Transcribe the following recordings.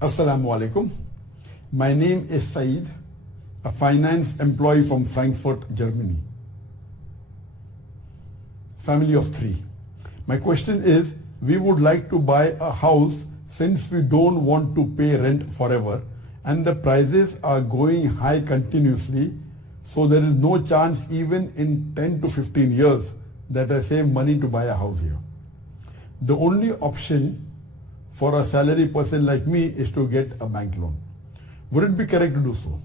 Assalamu alaikum. My name is Saeed, a finance employee from Frankfurt, Germany. Family of 3. My question is, we would like to buy a house since we don't want to pay rent forever and the prices are going high continuously, so there is no chance even in 10 to 15 years that I save money to buy a house here. The only option for a salary person like me is to get a bank loan. Would it be correct to do so?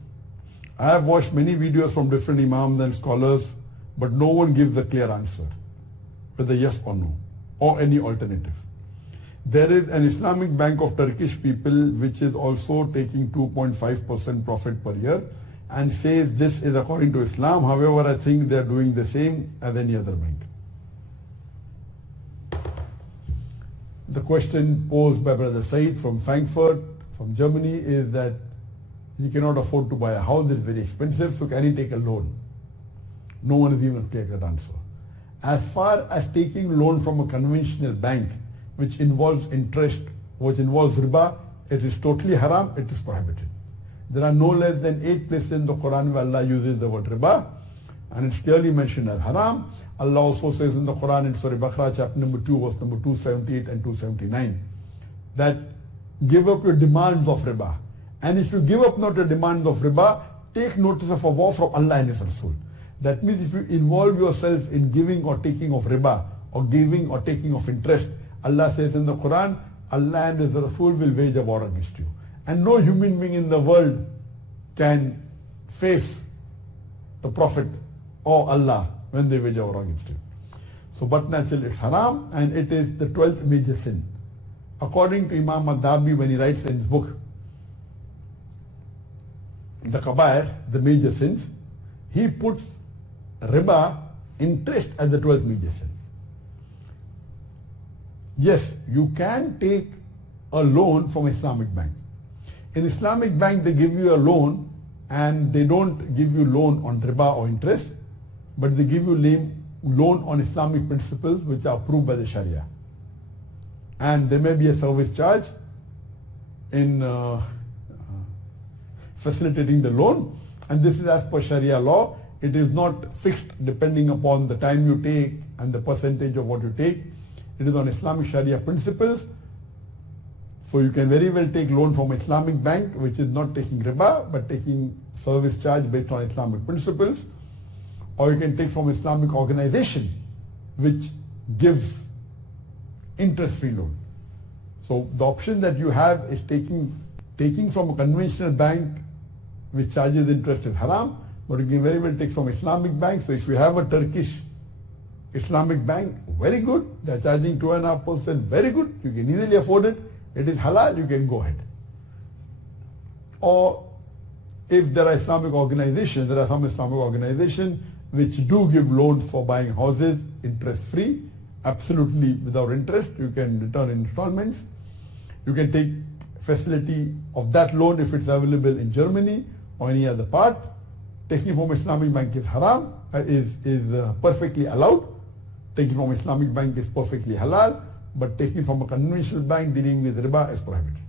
I have watched many videos from different imams and scholars, but no one gives a clear answer, whether yes or no, or any alternative. There is an Islamic bank of Turkish people which is also taking 2.5% profit per year and says this is according to Islam. However, I think they are doing the same as any other bank. The question posed by Brother Said from Frankfurt, from Germany, is that he cannot afford to buy a house, it's very expensive, so can he take a loan? No one is even clear that answer. As far as taking loan from a conventional bank, which involves interest, which involves riba, it is totally haram, it is prohibited. There are no less than 8 places in the Quran where Allah uses the word riba, and it's clearly mentioned as haram. Allah also says in the Quran in Surah Baqarah chapter number 2 verse number 278 and 279 that give up your demands of riba. And if you give up not your demands of riba, take notice of a war from Allah and His Rasul. That means if you involve yourself in giving or taking of riba or giving or taking of interest, Allah says in the Quran, Allah and His Rasul will wage a war against you. And no human being in the world can face the Prophet or Allah when they wage a war against him. So but naturally it's haram, and it is the 12th major sin. According to Imam Madhabi, when he writes in his book, the Kabair, the major sins, he puts riba, interest, as the 12th major sin. Yes, you can take a loan from Islamic bank. In Islamic bank, they give you a loan, and they don't give you loan on riba or interest, but they give you loan on Islamic principles which are approved by the Sharia. And there may be a service charge in facilitating the loan, and this is as per Sharia law. It is not fixed depending upon the time you take and the percentage of what you take. It is on Islamic Sharia principles. So you can very well take loan from Islamic bank which is not taking riba but taking service charge based on Islamic principles, or you can take from Islamic organization which gives interest-free loan. So the option that you have is taking from a conventional bank which charges interest is haram, but you can very well take from Islamic bank. So if you have a Turkish Islamic bank, very good, they are charging 2.5%, very good, you can easily afford it, it is halal, you can go ahead. Or if there are Islamic organizations, there are some Islamic organizations which do give loans for buying houses interest-free, absolutely without interest, you can return in installments. You can take facility of that loan if it's available in Germany or any other part. Taking from Islamic bank is haram, is perfectly allowed. Taking from Islamic bank is perfectly halal, but taking from a conventional bank dealing with riba is prohibited.